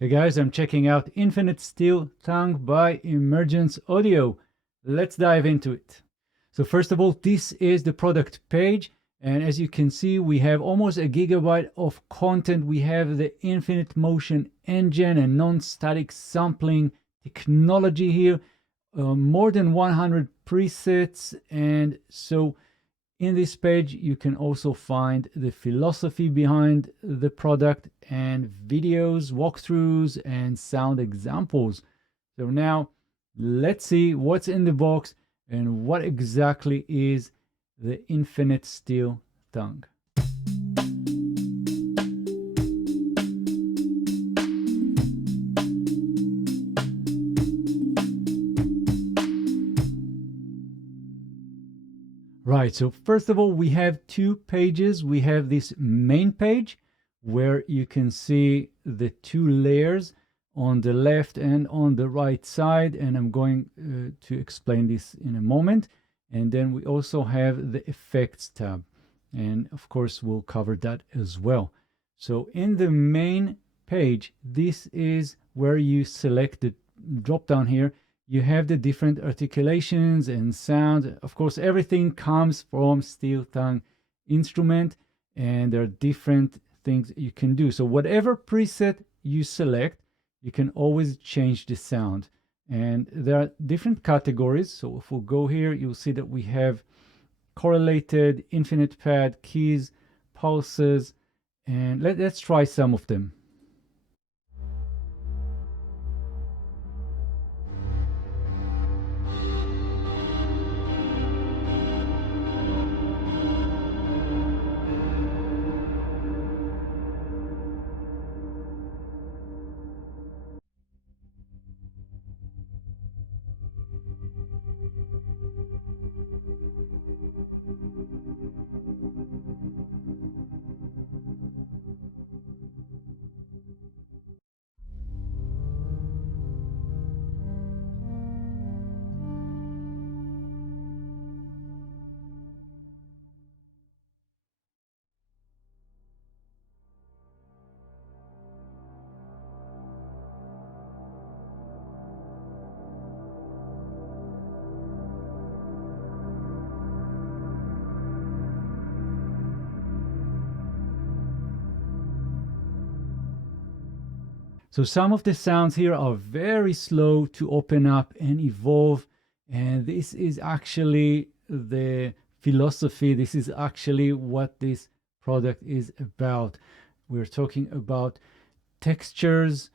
Hey guys, I'm checking out Infinite Steel Tongue by Emergence Audio. Let's dive into it. So first of all, this is the product page. And as you can see, we have almost a gigabyte of content. We have the infinite motion engine and non-static sampling technology here. More than 100 presets. And so in this page, you can also find the philosophy behind the product and videos, walkthroughs, and sound examples. So now let's see what's in the box and what exactly is the Infinite Steel Tongue. Right, so first of all, we have two pages. We have this main page where you can see the two layers on the left and on the right side, and I'm going to explain this in a moment. And then we also have the effects tab, and of course we'll cover that as well. So in the main page, this is where you select the drop down here. You have the different articulations and sound. Of course, everything comes from Steel Tongue instrument, and there are different things you can do. So whatever preset you select, you can always change the sound. And there are different categories. So if we'll go here, you'll see that we have correlated, infinite pad, keys, pulses, and let's try some of them. So some of the sounds here are very slow to open up and evolve. And this is actually the philosophy. This is actually what this product is about. We're talking about textures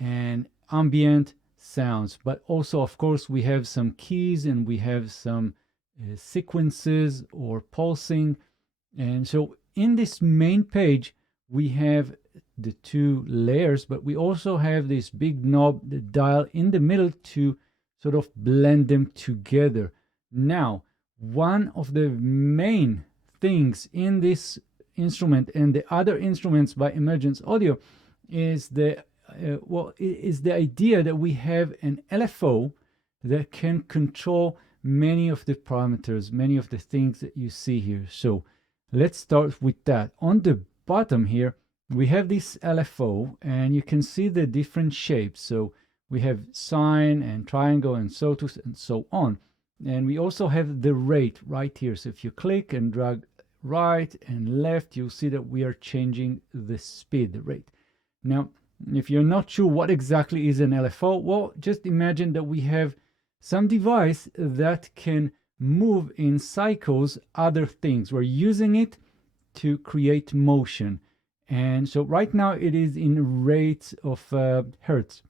and ambient sounds, but also, of course, we have some keys and we have some sequences or pulsing. And so in this main page, we have the two layers, but we also have this big knob, the dial in the middle to sort of blend them together. Now, one of the main things in this instrument and the other instruments by Emergence Audio is the idea that we have an LFO that can control many of the parameters, many of the things that you see here. So let's start with that. On the bottom here, we have this LFO, and you can see the different shapes. So we have sine and triangle and sawtooth and so on. And we also have the rate right here. So if you click and drag right and left, you'll see that we are changing the speed, the rate. Now, if you're not sure what exactly is an LFO, well, just imagine that we have some device that can move in cycles other things. We're using it to create motion. And so right now it is in rates of hertz,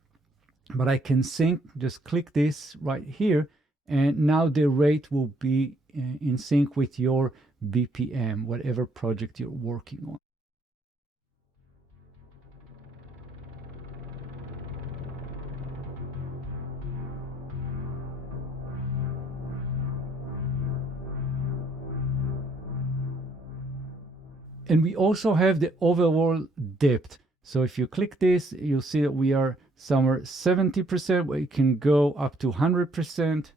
but I can sync, just click this right here, and now the rate will be in sync with your BPM, whatever project you're working on. And we also have the overall depth. So if you click this, you'll see that we are somewhere 70%, where it can go up to 100%.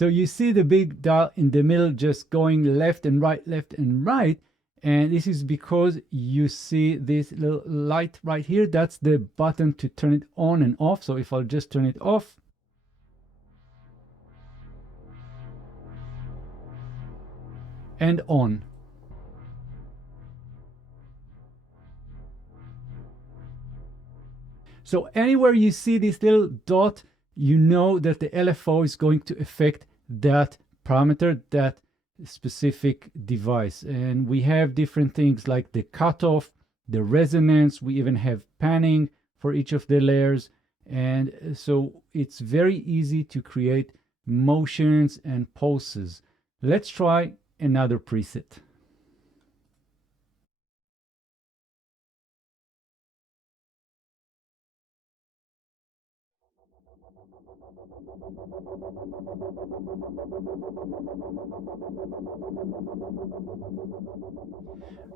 So you see the big dial in the middle just going left and right, left and right. And this is because you see this little light right here. That's the button to turn it on and off. So if I'll just turn it off, and on. So anywhere you see this little dot, you know that the LFO is going to affect that parameter, that specific device. And we have different things like the cutoff, the resonance, we even have panning for each of the layers. And so it's very easy to create motions and pulses. Let's try another preset.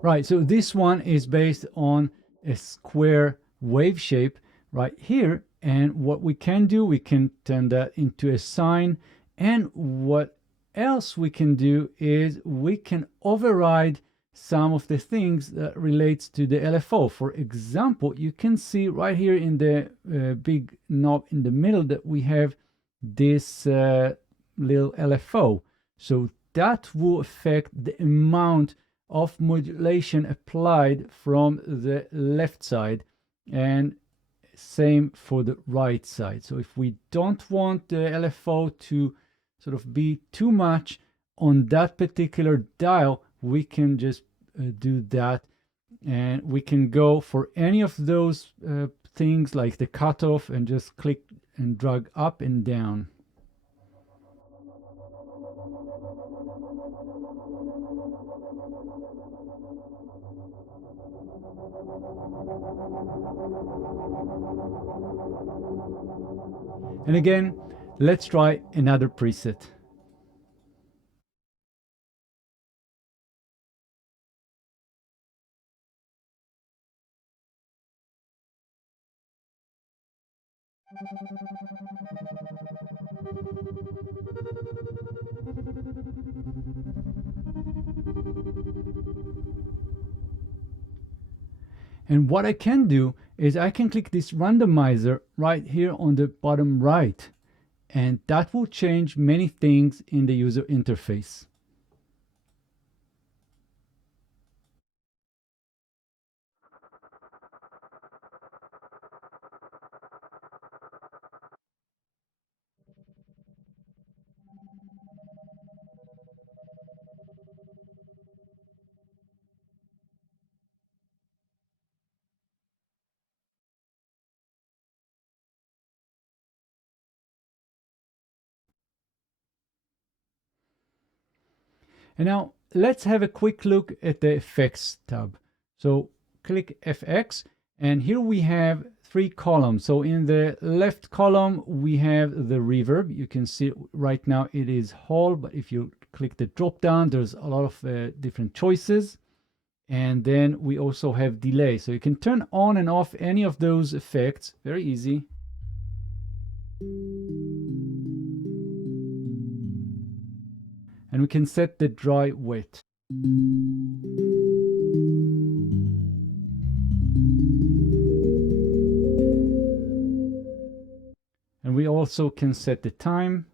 Right, so this one is based on a square wave shape right here. And what we can do, we can turn that into a sine. And what else we can do is we can override some of the things that relates to the LFO. For example, you can see right here in the big knob in the middle that we have this little LFO. So that will affect the amount of modulation applied from the left side, and same for the right side. So if we don't want the LFO to sort of be too much on that particular dial, we can just do that, and we can go for any of those things like the cutoff and just click and drag up and down. And again, let's try another preset. And what I can do is I can click this randomizer right here on the bottom right, and that will change many things in the user interface. And now let's have a quick look at the effects tab. So click FX, and here we have 3 columns. So in the left column, we have the reverb. You can see right now it is whole, but if you click the drop down, there's a lot of different choices. And then we also have delay. So you can turn on and off any of those effects. Very easy. And we can set the dry wet. And we also can set the time.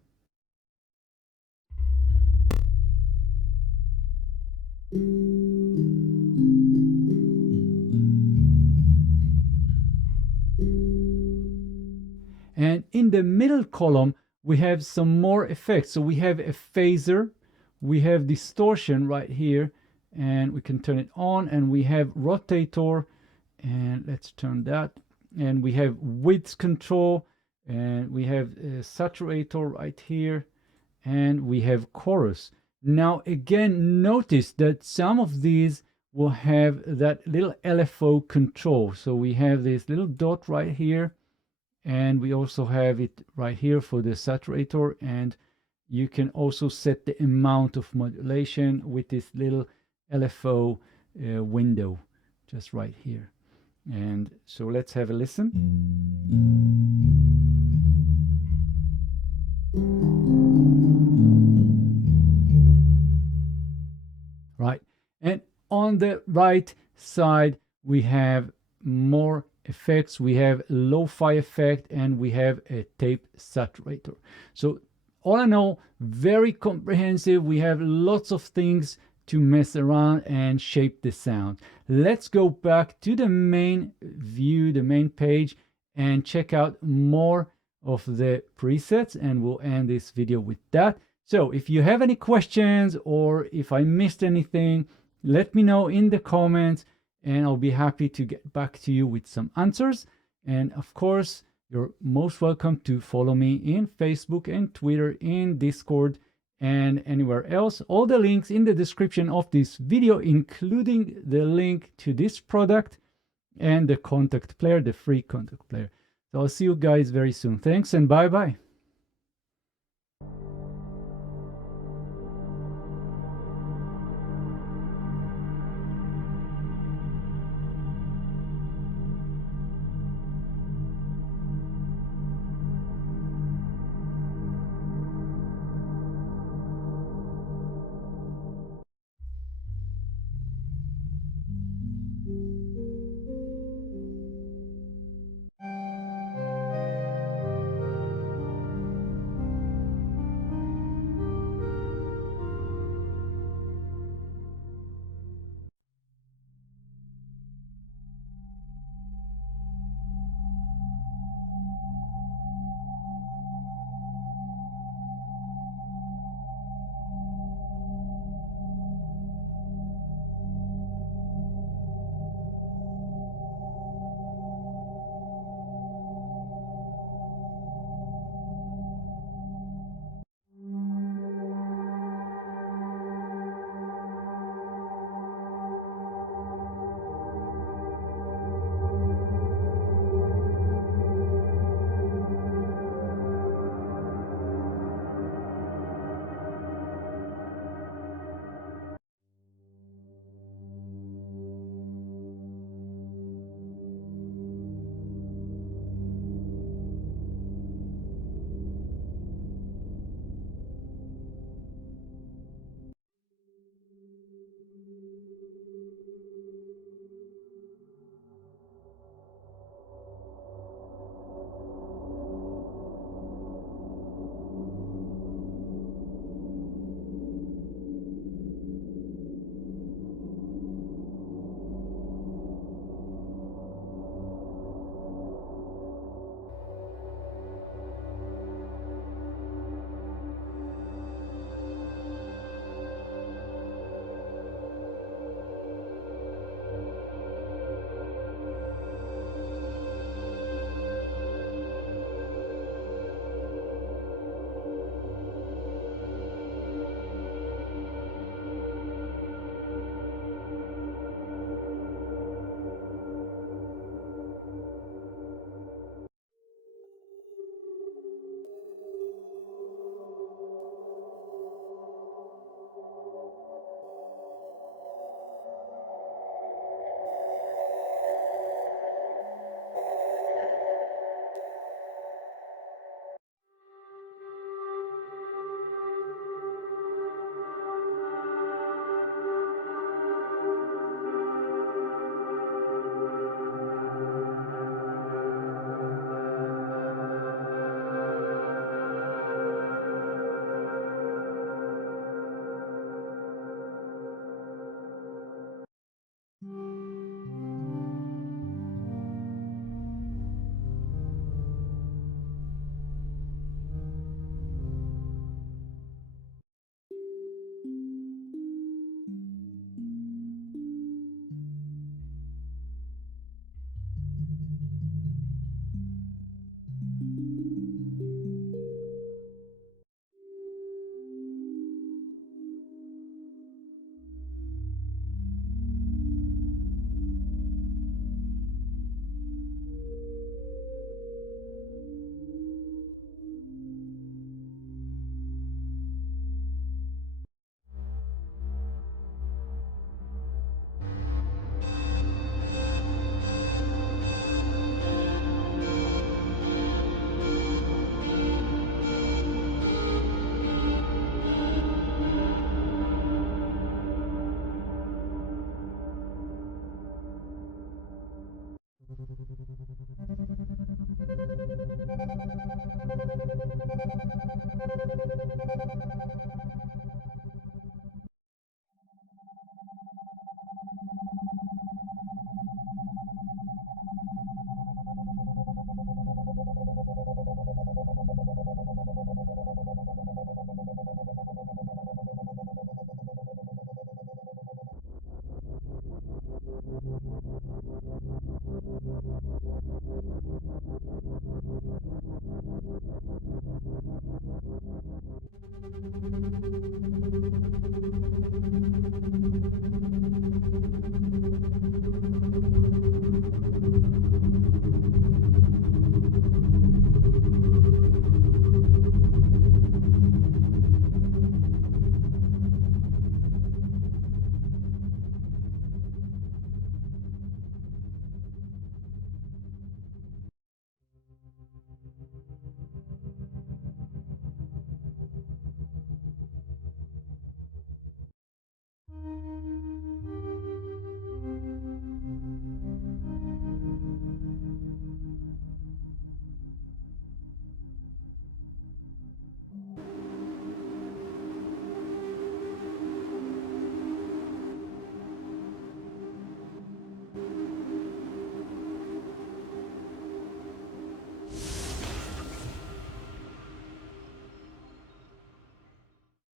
And in the middle column, we have some more effects. So we have a phaser, we have distortion right here, and we can turn it on, and we have rotator, and let's turn that. And we have width control, and we have a saturator right here, and we have chorus. Now again, notice that some of these will have that little LFO control. So we have this little dot right here, and we also have it right here for the saturator, and you can also set the amount of modulation with this little LFO window just right here. And so let's have a listen. on the right side, we have more effects. We have lo-fi effect and we have a tape saturator. So all in all, very comprehensive. We have lots of things to mess around and shape the sound. Let's go back to the main view, the main page, and check out more of the presets, and we'll end this video with that. So if you have any questions or if I missed anything, let me know in the comments and I'll be happy to get back to you with some answers. And of course, you're most welcome to follow me in Facebook and Twitter, in Discord, and anywhere else. All the links in the description of this video, including the link to this product and the Kontakt player, the free Kontakt player. So I'll see you guys very soon. Thanks and bye-bye.